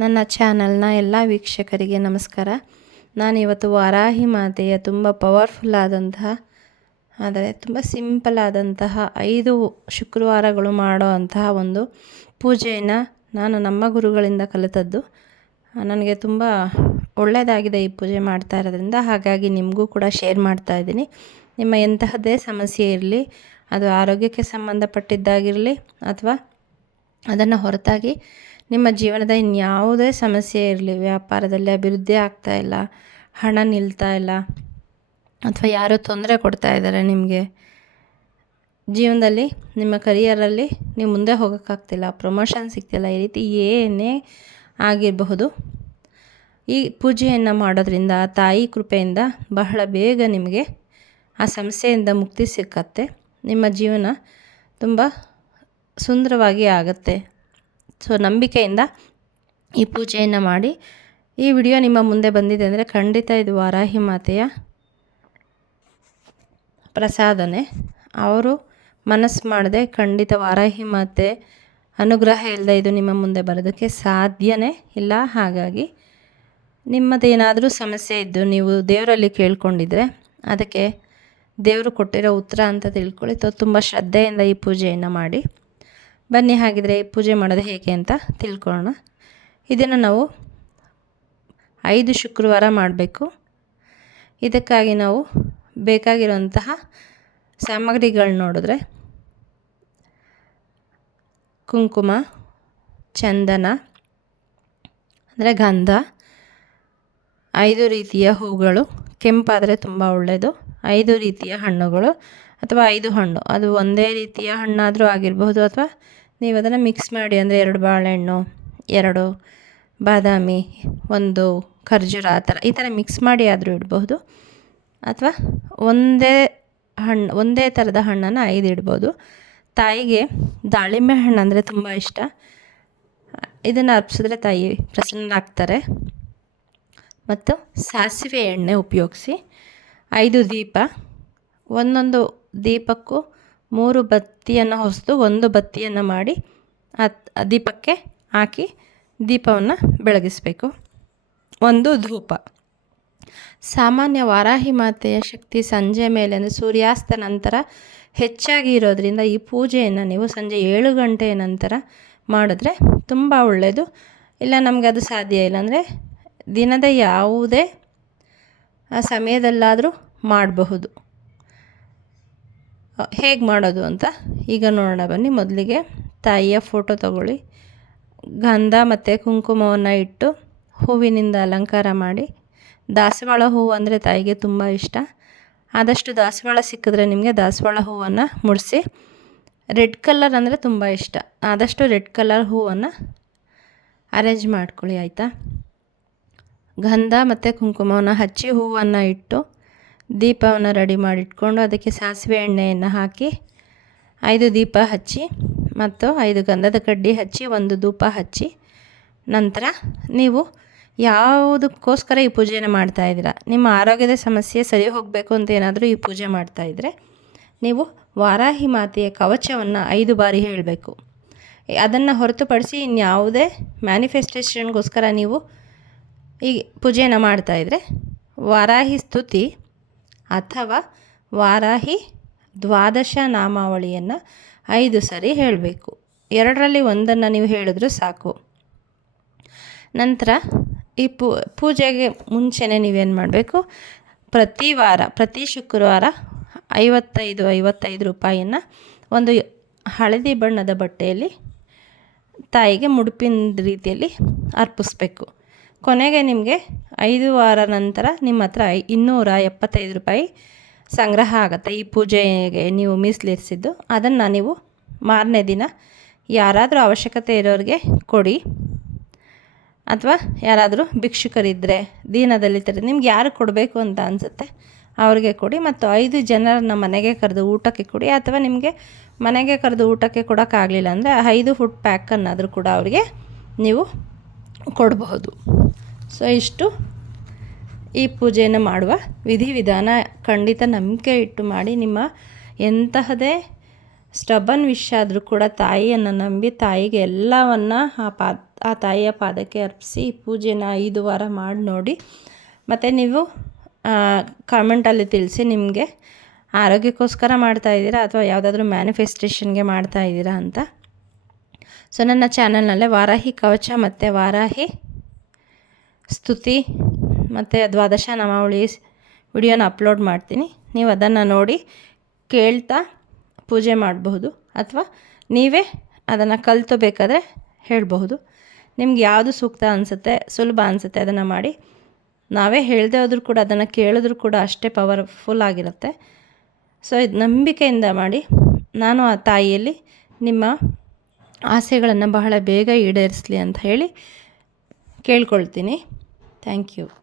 ನನ್ನ ಚಾನಲ್ನ ಎಲ್ಲ ವೀಕ್ಷಕರಿಗೆ ನಮಸ್ಕಾರ. ನಾನಿವತ್ತು ವಾರಾಹಿ ಮಾತೆಯ ತುಂಬ ಪವರ್ಫುಲ್ ಆದಂತಹ, ಆದರೆ ತುಂಬ ಸಿಂಪಲ್ ಆದಂತಹ ಐದು ಶುಕ್ರವಾರಗಳು ಮಾಡೋ ಅಂತಹ ಒಂದು ಪೂಜೆಯನ್ನು ನಾನು ನಮ್ಮ ಗುರುಗಳಿಂದ ಕಲಿತದ್ದು. ನನಗೆ ತುಂಬ ಒಳ್ಳೆಯದಾಗಿದೆ ಈ ಪೂಜೆ ಮಾಡ್ತಾ ಇರೋದ್ರಿಂದ, ಹಾಗಾಗಿ ನಿಮಗೂ ಕೂಡ ಶೇರ್ ಮಾಡ್ತಾ ಇದ್ದೀನಿ. ನಿಮ್ಮ ಎಂತಹದ್ದೇ ಸಮಸ್ಯೆ ಇರಲಿ, ಅದು ಆರೋಗ್ಯಕ್ಕೆ ಸಂಬಂಧಪಟ್ಟಿದ್ದಾಗಿರಲಿ ಅಥವಾ ಅದನ್ನು ಹೊರತಾಗಿ ನಿಮ್ಮ ಜೀವನದ ಇನ್ಯಾವುದೇ ಸಮಸ್ಯೆ ಇರಲಿ, ವ್ಯಾಪಾರದಲ್ಲಿ ಅಭಿವೃದ್ಧಿ ಆಗ್ತಾ ಇಲ್ಲ, ಹಣ ನಿಲ್ತಾ ಇಲ್ಲ, ಅಥವಾ ಯಾರೋ ತೊಂದರೆ ಕೊಡ್ತಾ ಇದ್ದಾರೆ ನಿಮಗೆ, ಜೀವನದಲ್ಲಿ, ನಿಮ್ಮ ಕರಿಯರಲ್ಲಿ ನೀವು ಮುಂದೆ ಹೋಗೋಕ್ಕಾಗ್ತಿಲ್ಲ ಪ್ರಮೋಷನ್ ಸಿಗ್ತಿಲ್ಲ, ಈ ರೀತಿ ಏನೇ ಆಗಿರಬಹುದು. ಈ ಪೂಜೆಯನ್ನು ಮಾಡೋದ್ರಿಂದ ತಾಯಿ ಕೃಪೆಯಿಂದ ಬಹಳ ಬೇಗ ನಿಮಗೆ ಆ ಸಮಸ್ಯೆಯಿಂದ ಮುಕ್ತಿ ಸಿಕ್ಕತ್ತೆ, ನಿಮ್ಮ ಜೀವನ ತುಂಬ ಸುಂದರವಾಗಿ ಆಗುತ್ತೆ. ಸೊ ನಂಬಿಕೆಯಿಂದ ಈ ಪೂಜೆಯನ್ನು ಮಾಡಿ ಈ ವಿಡಿಯೋ ನಿಮ್ಮ ಮುಂದೆ ಬಂದಿದೆ ಅಂದರೆ ಖಂಡಿತ ಇದು ವಾರಾಹಿ ಮಾತೆಯ ಪ್ರಸಾದನೆ. ಅವರು ಮನಸ್ಸು ಮಾಡದೆ ಖಂಡಿತ ವಾರಾಹಿ ಮಾತೆ ಅನುಗ್ರಹ ಇಲ್ಲದೆ ಇದು ನಿಮ್ಮ ಮುಂದೆ ಬರೋದಕ್ಕೆ ಸಾಧ್ಯನೇ ಇಲ್ಲ. ಹಾಗಾಗಿ ನಿಮ್ಮದೇನಾದರೂ ಸಮಸ್ಯೆ ಇದ್ದು ನೀವು ದೇವರಲ್ಲಿ ಕೇಳ್ಕೊಂಡಿದ್ರೆ ಅದಕ್ಕೆ ದೇವರು ಕೊಟ್ಟಿರೋ ಉತ್ತರ ಅಂತ ತಿಳ್ಕೊಳ್ಳಿ. ತುಂಬ ಶ್ರದ್ಧೆಯಿಂದ ಈ ಪೂಜೆಯನ್ನು ಮಾಡಿ ಬನ್ನಿ ಹಾಗಿದ್ರೆ ಪೂಜೆ ಮಾಡೋದು ಹೇಗೆ ಅಂತ ತಿಳ್ಕೊಳ್ಳೋಣ. ಇದನ್ನು ನಾವು ಐದು ಶುಕ್ರವಾರ ಮಾಡಬೇಕು. ಇದಕ್ಕಾಗಿ ನಾವು ಬೇಕಾಗಿರುವಂತಹ ಸಾಮಗ್ರಿಗಳು ನೋಡಿದ್ರೆ ಕುಂಕುಮ, ಚಂದನ, ಅಂದರೆ ಗಂಧ, ಐದು ರೀತಿಯ ಹೂಗಳು, ಕೆಂಪಾದರೆ ತುಂಬ ಒಳ್ಳೆಯದು ಐದು ರೀತಿಯ ಹಣ್ಣುಗಳು ಅಥವಾ ಐದು ಹಣ್ಣು. ಅದು ಒಂದೇ ರೀತಿಯ ಹಣ್ಣಾದರೂ ಆಗಿರಬಹುದು ಅಥವಾ ನೀವು ಅದನ್ನು ಮಿಕ್ಸ್ ಮಾಡಿ ಅಂದರೆ ಎರಡು ಬಾಳೆಹಣ್ಣು, ಎರಡು ಬಾದಾಮಿ, ಒಂದು ಖರ್ಜೂರ ಆ ಥರ ಈ ಥರ ಮಿಕ್ಸ್ ಮಾಡಿ ಆದರೂ ಇಡ್ಬೋದು. ಅಥವಾ ಒಂದೇ ಹಣ್ಣು ಒಂದೇ ಥರದ ಹಣ್ಣನ್ನು ಐದು ಇಡ್ಬೋದು. ತಾಯಿಗೆ ದಾಳಿಂಬೆ ಹಣ್ಣು ಅಂದರೆ ತುಂಬ ಇಷ್ಟ. ಇದನ್ನು ಅರ್ಪಿಸಿದ್ರೆ ತಾಯಿ ಪ್ರಸನ್ನರಾಗ್ತಾರೆ ಮತ್ತು ಸಾಸಿವೆ ಎಣ್ಣೆ ಉಪಯೋಗಿಸಿ. ಐದು ದೀಪ, ಒಂದೊಂದು ದೀಪಕ್ಕೂ ಮೂರು ಬತ್ತಿಯನ್ನು ಹೊಸದು ಒಂದು ಬತ್ತಿಯನ್ನು ಮಾಡಿ ಆ ದೀಪಕ್ಕೆ ಹಾಕಿ ದೀಪವನ್ನು ಬೆಳಗಿಸಬೇಕು. ಒಂದು ಧೂಪ. ಸಾಮಾನ್ಯ ವಾರಾಹಿ ಮಾತೆಯ ಶಕ್ತಿ ಸಂಜೆ ಮೇಲೆ ಅಂದರೆ ಸೂರ್ಯಾಸ್ತ ನಂತರ ಹೆಚ್ಚಾಗಿ ಇರೋದರಿಂದ ಈ ಪೂಜೆಯನ್ನು ನೀವು ಸಂಜೆ ಏಳು ಗಂಟೆಯ ನಂತರ ಮಾಡಿದ್ರೆ ತುಂಬ ಒಳ್ಳೆಯದು ಇಲ್ಲ, ನಮಗೆ ಅದು ಸಾಧ್ಯ ಇಲ್ಲ ಅಂದರೆ ದಿನದ ಯಾವುದೇ ಸಮಯದಲ್ಲಾದರೂ ಮಾಡಬಹುದು. ಹೇಗೆ ಮಾಡೋದು ಅಂತ ಈಗ ನೋಡೋಣ. ಬನ್ನಿ, ಮೊದಲಿಗೆ ತಾಯಿಯ ಫೋಟೋ ತಗೊಳ್ಳಿ. ಗಂಧ ಮತ್ತು ಕುಂಕುಮವನ್ನು ಇಟ್ಟು ಹೂವಿನಿಂದ ಅಲಂಕಾರ ಮಾಡಿ. ದಾಸವಾಳ ಹೂವು ಅಂದರೆ ತಾಯಿಗೆ ತುಂಬ ಇಷ್ಟ. ಆದಷ್ಟು ದಾಸವಾಳ ಸಿಕ್ಕಿದ್ರೆ ನಿಮಗೆ ದಾಸವಾಳ ಹೂವನ್ನು ಮುಡಿಸಿ. ರೆಡ್ ಕಲರ್ ಅಂದರೆ ತುಂಬ ಇಷ್ಟ. ಆದಷ್ಟು ರೆಡ್ ಕಲರ್ ಹೂವನ್ನು ಅರೇಂಜ್ ಮಾಡ್ಕೊಳ್ಳಿ, ಆಯಿತಾ? ಗಂಧ ಮತ್ತು ಕುಂಕುಮವನ್ನು ಹಚ್ಚಿ ಹೂವನ್ನು ಇಟ್ಟು ದೀಪವನ್ನು ರೆಡಿ ಮಾಡಿಟ್ಕೊಂಡು ಅದಕ್ಕೆ ಸಾಸಿವೆ ಎಣ್ಣೆಯನ್ನು ಹಾಕಿ ಐದು ದೀಪ ಹಚ್ಚಿ ಮತ್ತು ಐದು ಗಂಧದ ಕಡ್ಡಿ ಹಚ್ಚಿ ಒಂದು ಧೂಪ ಹಚ್ಚಿ ನಂತರ ನೀವು ಯಾವುದಕ್ಕೋಸ್ಕರ ಈ ಪೂಜೆಯನ್ನು ಮಾಡ್ತಾಯಿದ್ದೀರಾ ನಿಮ್ಮ ಆರೋಗ್ಯದ ಸಮಸ್ಯೆ ಸರಿ ಹೋಗಬೇಕು ಅಂತ ಏನಾದರೂ ಈ ಪೂಜೆ ಮಾಡ್ತಾಯಿದ್ರೆ ನೀವು ವಾರಾಹಿ ಮಾತೆಯ ಕವಚವನ್ನು ಐದು ಬಾರಿ ಹೇಳಬೇಕು. ಅದನ್ನು ಹೊರತುಪಡಿಸಿ ಇನ್ಯಾವುದೇ ಮ್ಯಾನಿಫೆಸ್ಟೇಷನ್ಗೋಸ್ಕರ ನೀವು ಈ ಪೂಜೆಯನ್ನು ಮಾಡ್ತಾಯಿದ್ರೆ ವಾರಾಹಿ ಸ್ತುತಿ ಅಥವಾ ವಾರಾಹಿ ದ್ವಾದಶ ನಾಮಾವಳಿಯನ್ನು ಐದು ಸರಿ ಹೇಳಬೇಕು. ಎರಡರಲ್ಲಿ ಒಂದನ್ನು ನೀವು ಹೇಳಿದ್ರೆ ಸಾಕು. ನಂತರ ಈ ಪೂಜೆಗೆ ಮುಂಚೆನೇ ನೀವೇನು ಮಾಡಬೇಕು? ಪ್ರತಿ ವಾರ, ಪ್ರತಿ ಶುಕ್ರವಾರ ಐವತ್ತೈದು ಐವತ್ತೈದು ರೂಪಾಯಿಯನ್ನು ಒಂದು ಹಳದಿ ಬಣ್ಣದ ಬಟ್ಟೆಯಲ್ಲಿ ತಾಯಿಗೆ ಮುಡುಪಿನ ರೀತಿಯಲ್ಲಿ ಅರ್ಪಿಸ್ಬೇಕು. ಕೊನೆಗೆ ನಿಮಗೆ ಐದು ವಾರ ನಂತರ ನಿಮ್ಮ ಹತ್ರ ಇನ್ನೂರ ಎಪ್ಪತ್ತೈದು ರೂಪಾಯಿ ಸಂಗ್ರಹ ಆಗುತ್ತೆ ಈ ಪೂಜೆಗೆ ನೀವು ಮೀಸಲಿರಿಸಿದ್ದು. ಅದನ್ನು ನೀವು ಮಾರನೇ ದಿನ ಯಾರಾದರೂ ಅವಶ್ಯಕತೆ ಇರೋರಿಗೆ ಕೊಡಿ. ಅಥವಾ ಯಾರಾದರೂ ಭಿಕ್ಷುಕರಿದ್ದರೆ ದೀನದಲ್ಲಿದ್ದರೆ ನಿಮ್ಗೆ ಯಾರು ಕೊಡಬೇಕು ಅಂತ ಅನಿಸುತ್ತೆ ಅವ್ರಿಗೆ ಕೊಡಿ. ಮತ್ತು ಐದು ಜನರನ್ನ ಮನೆಗೆ ಕರೆದು ಊಟಕ್ಕೆ ಕೊಡಿ. ಅಥವಾ ನಿಮಗೆ ಮನೆಗೆ ಕರೆದು ಊಟಕ್ಕೆ ಕೊಡೋಕ್ಕಾಗಲಿಲ್ಲ ಅಂದರೆ ಐದು ಫುಡ್ ಪ್ಯಾಕನ್ನಾದರೂ ಕೂಡ ಅವರಿಗೆ ನೀವು ಕೊಡಬಹುದು. ಸೊ ಇಷ್ಟು ಈ ಪೂಜೆಯನ್ನು ಮಾಡುವ ವಿಧಿವಿಧಾನ ಖಂಡಿತ ನಂಬಿಕೆ ಇಟ್ಟು ಮಾಡಿ ನಿಮ್ಮ ಎಂತಹದೇ ಸ್ಟಬನ್ ವಿಷಯ ಆದರೂ ಕೂಡ ತಾಯಿಯನ್ನು ನಂಬಿ ತಾಯಿಗೆ ಎಲ್ಲವನ್ನು ಆ ಪಾ, ಆ ತಾಯಿಯ ಪಾದಕ್ಕೆ ಅರ್ಪಿಸಿ ಪೂಜೆನ ಐದು ವಾರ ಮಾಡಿ ನೋಡಿ. ಮತ್ತು ನೀವು ಕಾಮೆಂಟಲ್ಲಿ ತಿಳಿಸಿ ನಿಮಗೆ ಆರೋಗ್ಯಕ್ಕೋಸ್ಕರ ಮಾಡ್ತಾ ಇದ್ದೀರಾ ಅಥವಾ ಯಾವುದಾದ್ರೂ ಮ್ಯಾನಿಫೆಸ್ಟೇಷನ್ಗೆ ಮಾಡ್ತಾ ಇದ್ದೀರಾ ಅಂತ. ಸೊ ನನ್ನ ಚಾನಲ್ನಲ್ಲೇ ವಾರಾಹಿ ಕವಚ ಮತ್ತು ವಾರಾಹಿ ಸ್ತುತಿ ಮತ್ತು ದ್ವಾದಶ ನಮಾವಳಿ ವಿಡಿಯೋನ ಅಪ್ಲೋಡ್ ಮಾಡ್ತೀನಿ. ನೀವು ಅದನ್ನು ನೋಡಿ ಕೇಳ್ತಾ ಪೂಜೆ ಮಾಡಬಹುದು ಅಥವಾ ನೀವೇ ಅದನ್ನು ಕಲಿತು ಬೇಕಾದರೆ ಹೇಳಬಹುದು. ನಿಮ್ಗೆ ಯಾವುದು ಸೂಕ್ತ ಅನಿಸುತ್ತೆ, ಸುಲಭ ಅನಿಸುತ್ತೆ ಅದನ್ನು ಮಾಡಿ. ನಾವೇ ಹೇಳದೆ ಹೋದ್ರೂ ಕೂಡ ಅದನ್ನು ಕೇಳಿದ್ರೂ ಕೂಡ ಅಷ್ಟೇ ಪವರ್ಫುಲ್ ಆಗಿರುತ್ತೆ. ಸೊ ಇದು ನಂಬಿಕೆಯಿಂದ ಮಾಡಿ ನಾನು ಆ ತಾಯಿಯಲ್ಲಿ ನಿಮ್ಮ ಆಸೆಗಳನ್ನು ಬಹಳ ಬೇಗ ಈಡೇರಿಸಲಿ ಅಂತ ಹೇಳಿ ಕೇಳ್ಕೊಳ್ತೀನಿ. Thank you